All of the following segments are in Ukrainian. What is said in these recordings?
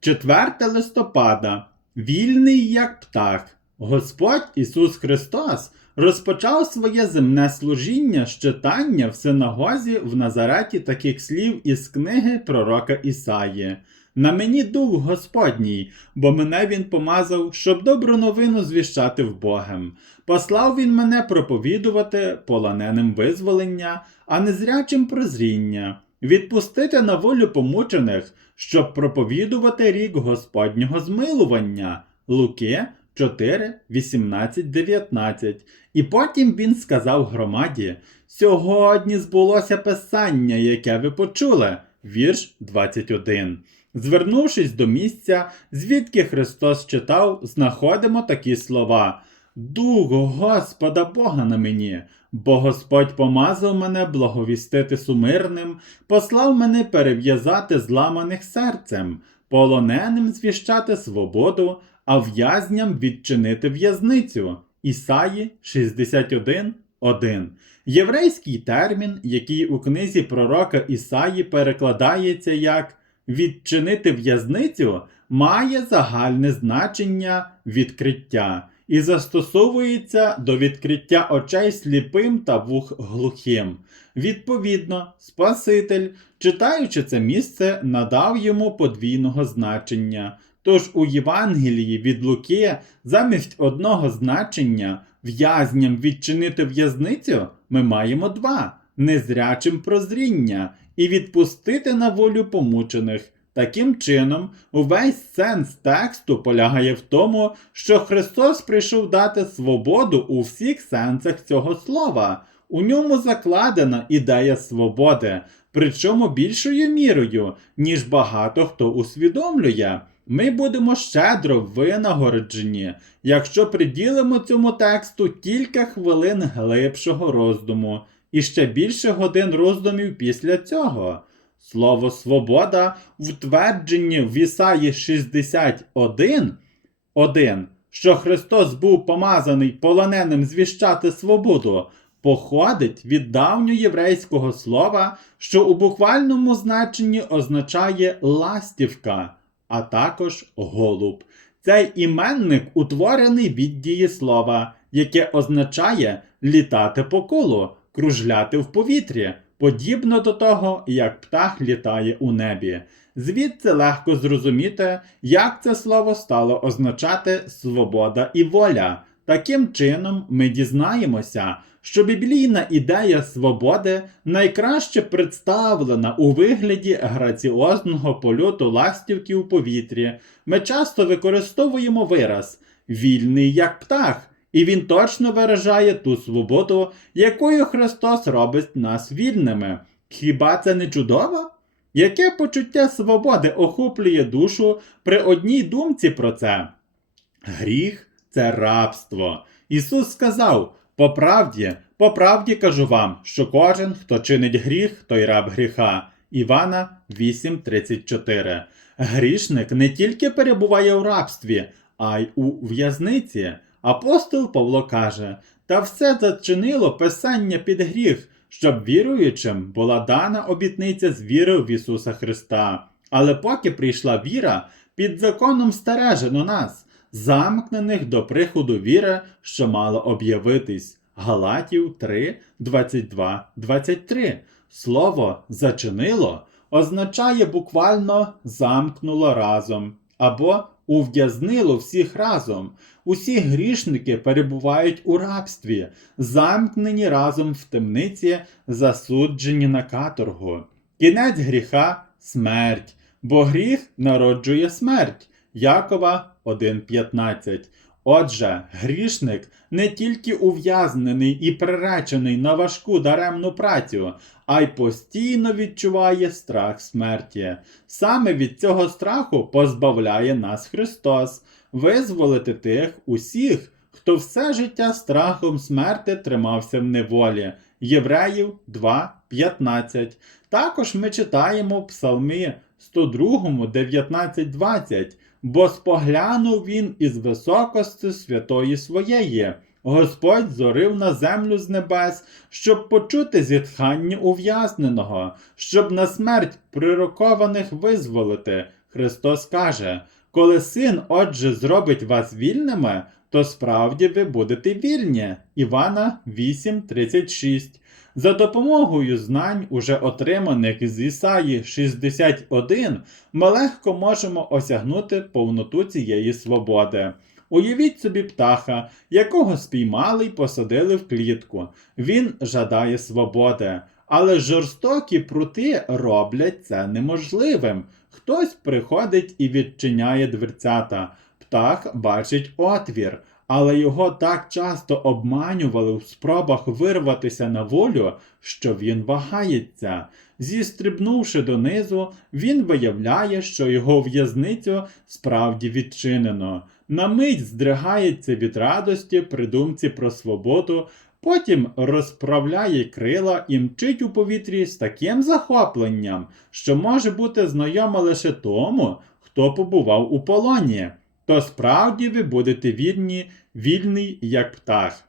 4 листопада. Вільний як птах. Господь Ісус Христос розпочав своє земне служіння з читання в синагозі в Назареті таких слів із книги пророка Ісаї. На мені дух Господній, бо мене він помазав, щоб добру новину звіщати в Богом. Послав він мене проповідувати полоненим визволення, а незрячим прозріння, відпустити на волю помучених, щоб проповідувати рік Господнього змилування. Луки 4, 18, 19. І потім він сказав громаді: Сьогодні збулося писання, яке ви почули. Вірш 21. Звернувшись до місця, звідки Христос читав, знаходимо такі слова: Дух Господа Бога на мені, бо Господь помазав мене благовістити сумирним, послав мене перев'язати зламаних серцем, полоненим звіщати свободу, а в'язням відчинити в'язницю. Ісаї 61, 1. Єврейський термін, який у книзі пророка Ісаї перекладається як відчинити в'язницю, має загальне значення відкриття і застосовується до відкриття очей сліпим та вух глухим. Відповідно, Спаситель, читаючи це місце, надав йому подвійного значення. Тож у Євангелії від Луки замість одного значення в'язням відчинити в'язницю ми маємо два незрячим прозріння і відпустити на волю помучених. Таким чином, увесь сенс тексту полягає в тому, що Христос прийшов дати свободу у всіх сенсах цього слова. У ньому закладена ідея свободи, причому більшою мірою, ніж багато хто усвідомлює. Ми будемо щедро винагороджені, якщо приділимо цьому тексту кілька хвилин глибшого роздуму і ще більше годин роздумів після цього. Слово свобода в твердженні в Ісаї 61, 1, що Христос був помазаний полоненим звіщати свободу, походить від давньоєврейського слова, що у буквальному значенні означає ластівка, а також голуб. Цей іменник утворений від дієслова, яке означає літати по колу, кружляти в повітрі, подібно до того, як птах літає у небі. Звідси легко зрозуміти, як це слово стало означати свобода і воля. Таким чином, ми дізнаємося, що біблійна ідея свободи найкраще представлена у вигляді граціозного польоту ластівки у повітрі. Ми часто використовуємо вираз вільний як птах, і він точно виражає ту свободу, якою Христос робить нас вільними. Хіба це не чудово? Яке почуття свободи охоплює душу при одній думці про це? Гріх це рабство. Ісус сказав: по правді, по правді кажу вам, що кожен, хто чинить гріх, той раб гріха. Івана 8:34. Грішник не тільки перебуває у рабстві, а й у в'язниці. Апостол Павло каже: та все зачинило писання під гріх, щоб віруючим була дана обітниця з віри в Ісуса Христа. Але поки прийшла віра, під законом стережено нас, замкнених до приходу віри, що мала об'явитись. Галатів 3, 22, 23. Слово зачинило означає буквально замкнуло разом або ув'язнило всіх разом. Усі грішники перебувають у рабстві, замкнені разом в темниці, засуджені на каторгу. Кінець гріха смерть, бо гріх народжує смерть. Якова 1.15. Отже, грішник не тільки ув'язнений і приречений на важку даремну працю, а й постійно відчуває страх смерті. Саме від цього страху позбавляє нас Христос, визволити тих усіх, хто все життя страхом смерти тримався в неволі. Євреїв 2.15. Також ми читаємо в Псалмі 102, 19, 20. Бо споглянув він із високості святої своєї. Господь зорив на землю з небес, щоб почути зітхання ув'язненого, щоб на смерть прирокованих визволити. Христос каже: коли син, отже, зробить вас вільними, то справді ви будете вільні. Івана 8:36. За допомогою знань, уже отриманих з Ісаї 61, ми легко можемо осягнути повноту цієї свободи. Уявіть собі птаха, якого спіймали й посадили в клітку. Він жадає свободи, але жорстокі прути роблять це неможливим. Хтось приходить і відчиняє дверцята. Птах бачить отвір, але його так часто обманювали в спробах вирватися на волю, що він вагається. Зістрибнувши донизу, він виявляє, що його в'язницю справді відчинено. На мить здригається від радості при думці про свободу, потім розправляє крила і мчить у повітрі з таким захопленням, що може бути знайома лише тому, хто побував у полоні. То справді ви будете вільні, вільний як птах.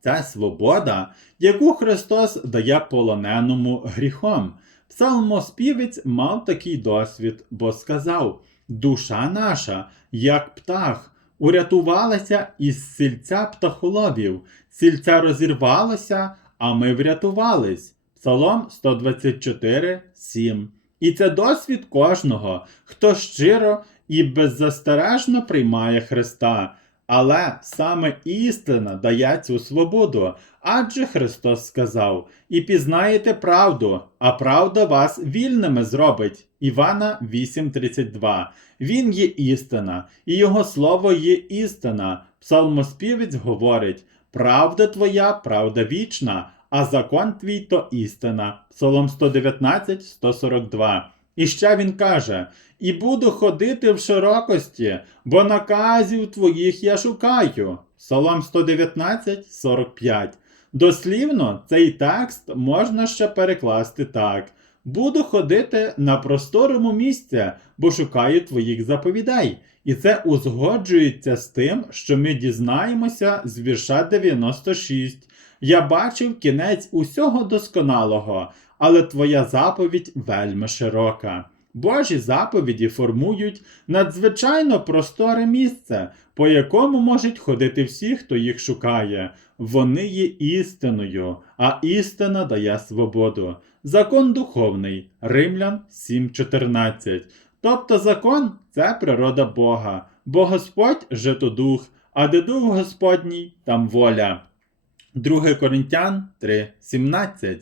Це свобода, яку Христос дає полоненому гріхом. Псалмоспівець мав такий досвід, бо сказав: Душа наша, як птах, урятувалася із сільця птахоловів, сільця розірвалося, а ми врятувались. Псалом 124, 7. І це досвід кожного, хто щиро і беззастережно приймає Христа. Але саме істина дає цю свободу, адже Христос сказав: І пізнаєте правду, а правда вас вільними зробить. Івана 8:32. Він є істина, і Його слово є істина. Псалмоспівець говорить: Правда твоя, правда вічна, а закон твій то істина. Псалом 119, 142. І ще він каже: І буду ходити в широкості, бо наказів твоїх я шукаю. Псалом 119, 45. Дослівно, цей текст можна ще перекласти так: Буду ходити на просторому місці, бо шукаю твоїх заповідей. І це узгоджується з тим, що ми дізнаємося з вірша 96. Я бачив кінець усього досконалого, але твоя заповідь вельми широка. Божі заповіді формують надзвичайно просторе місце, по якому можуть ходити всі, хто їх шукає. Вони є істиною, а істина дає свободу. Закон духовний, Римлян 7.14. Тобто закон це природа Бога, бо Господь жито дух, а де дух Господній, там воля. 2 Коринтян 3:17.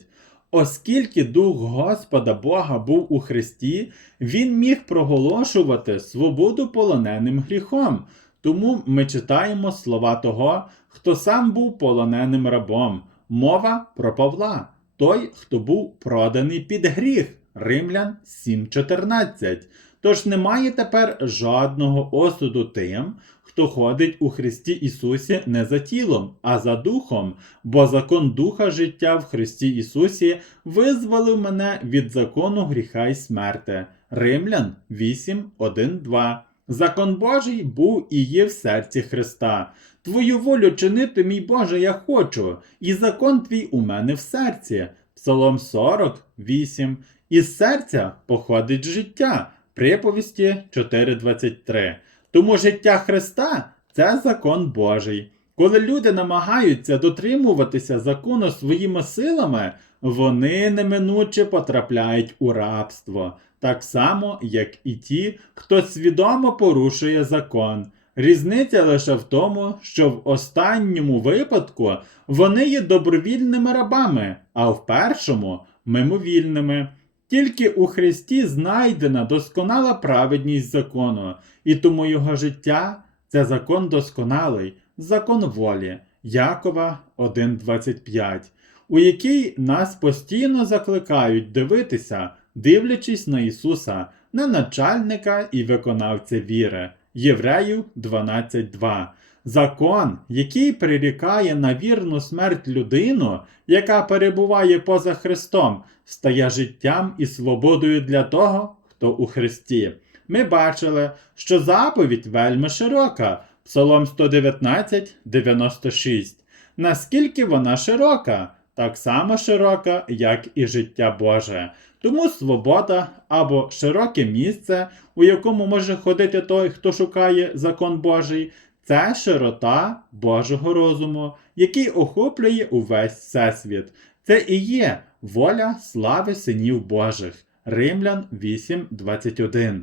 Оскільки дух Господа Бога був у Христі, Він міг проголошувати свободу полоненим гріхом. Тому ми читаємо слова того, хто сам був полоненим рабом. Мова про Павла, той, хто був проданий під гріх. Римлян 7:14. Тож немає тепер жодного осуду тим, хто ходить у Христі Ісусі не за тілом, а за духом, бо закон духа життя в Христі Ісусі визволив мене від закону гріха й смерти. Римлян 8, 1, 2. Закон Божий був і є в серці Христа. Твою волю чинити, мій Боже, я хочу, і закон твій у мене в серці. Псалом 48. Із серця походить життя. Приповісті 4.23. Тому життя Христа це закон Божий. Коли люди намагаються дотримуватися закону своїми силами, вони неминуче потрапляють у рабство, так само, як і ті, хто свідомо порушує закон. Різниця лише в тому, що в останньому випадку вони є добровільними рабами, а в першому мимовільними. Тільки у Христі знайдена досконала праведність закону, і тому його життя це закон досконалий, закон волі, Якова 1.25, у який нас постійно закликають дивитися, дивлячись на Ісуса, на начальника і виконавця віри. Євреїв 12.2. Закон, який прирікає на вірну смерть людину, яка перебуває поза Христом, стає життям і свободою для того, хто у Христі. Ми бачили, що заповідь вельми широка. Псалом 119, 96. Наскільки вона широка? так само широка, як і життя Боже. Тому свобода або широке місце, у якому може ходити той, хто шукає закон Божий, це широта Божого розуму, який охоплює увесь всесвіт. Це і є воля слави синів Божих. Римлян 8.21.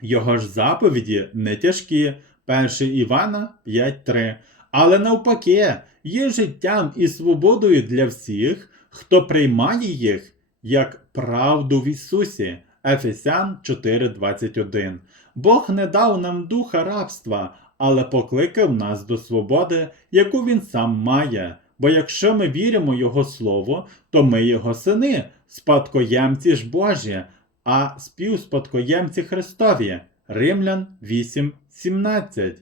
Його ж заповіді не тяжкі. 1 Івана 5.3. Але навпаки, є життям і свободою для всіх, хто приймає їх як правду в Ісусі. Ефесян 4.21. Бог не дав нам духа рабства, але покликав нас до свободи, яку Він сам має. Бо якщо ми віримо Його Слову, то ми Його сини, спадкоємці ж Божі, а співспадкоємці Христові. Римлян 8.17.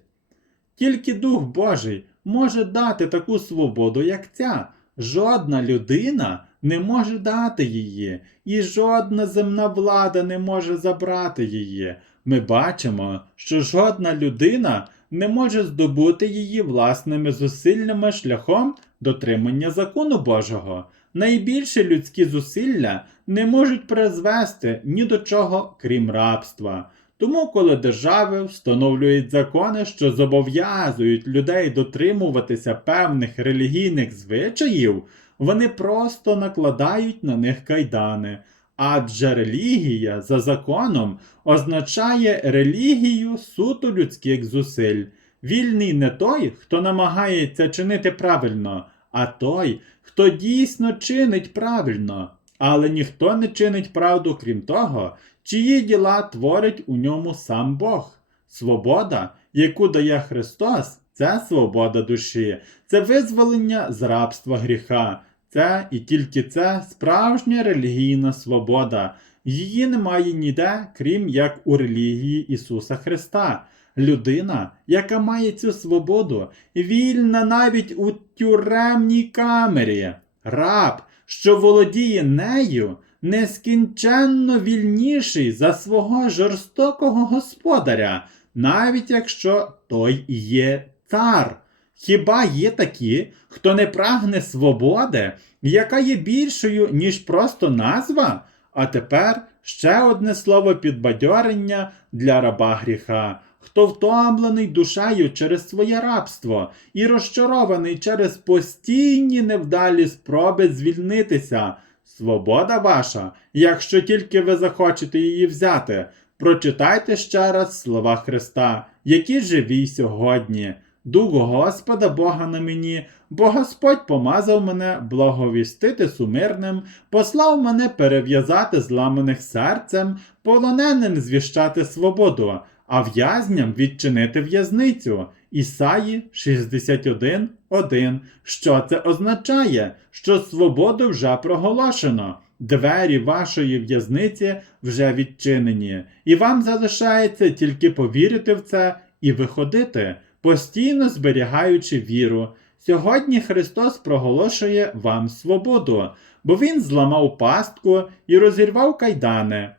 Тільки Дух Божий може дати таку свободу, як ця. Жодна людина не може дати її, і жодна земна влада не може забрати її. Ми бачимо, що жодна людина не може здобути її власними зусиллями шляхом дотримання закону Божого. Найбільші людські зусилля не можуть призвести ні до чого, крім рабства. Тому, коли держави встановлюють закони, що зобов'язують людей дотримуватися певних релігійних звичаїв, вони просто накладають на них кайдани. Адже релігія за законом означає релігію суто людських зусиль. Вільний не той, хто намагається чинити правильно, а той, хто дійсно чинить правильно. Але ніхто не чинить правду, крім того, чиї діла творить у ньому сам Бог. Свобода, яку дає Христос, це свобода душі, це визволення з рабства гріха. Це і тільки це справжня релігійна свобода. Її немає ніде, крім як у релігії Ісуса Христа. Людина, яка має цю свободу, вільна навіть у тюремній камері. Раб, що володіє нею, нескінченно вільніший за свого жорстокого господаря, навіть якщо той є цар. Хіба є такі, хто не прагне свободи, яка є більшою, ніж просто назва? А тепер ще одне слово підбадьорення для раба гріха. Хто втомлений душею через своє рабство і розчарований через постійні невдалі спроби звільнитися. Свобода ваша, якщо тільки ви захочете її взяти. Прочитайте ще раз слова Христа, які живі сьогодні. Дух Господа Бога на мені, бо Господь помазав мене благовістити сумирним, послав мене перев'язати зламаних серцем, полоненим звіщати свободу, а в'язням відчинити в'язницю. Ісаї 61.1. Що це означає? Що свободу вже проголошено. Двері вашої в'язниці вже відчинені, і вам залишається тільки повірити в це і виходити, постійно зберігаючи віру. Сьогодні Христос проголошує вам свободу, бо Він зламав пастку і розірвав кайдани.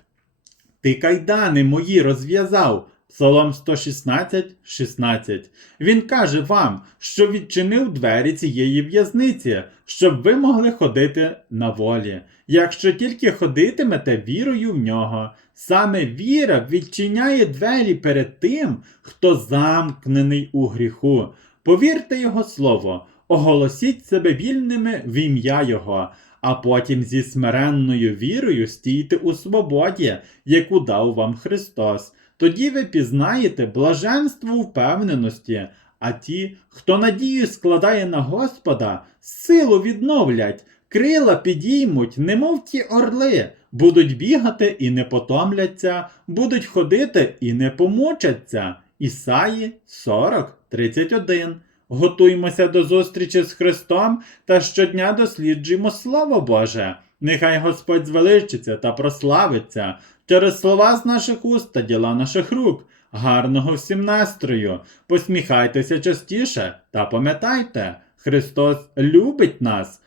Ти кайдани мої розв'язав. Псалом 116, 16. Він каже вам, що відчинив двері цієї в'язниці, щоб ви могли ходити на волі, якщо тільки ходитимете вірою в нього. Саме віра відчиняє двері перед тим, хто замкнений у гріху. Повірте Його слово, оголосіть себе вільними в ім'я Його, а потім зі смиренною вірою стійте у свободі, яку дав вам Христос. Тоді ви пізнаєте блаженство впевненості, а ті, хто надію складає на Господа, силу відновлять, крила підіймуть, немов ті орли, будуть бігати і не потомляться, будуть ходити і не помучаться. Ісаї 40, 31. Готуймося до зустрічі з Христом та щодня досліджуємо Слово Боже. Нехай Господь звеличиться та прославиться через слова з наших уст та діла наших рук. Гарного всім настрою! Посміхайтеся частіше та пам'ятайте, Христос любить нас.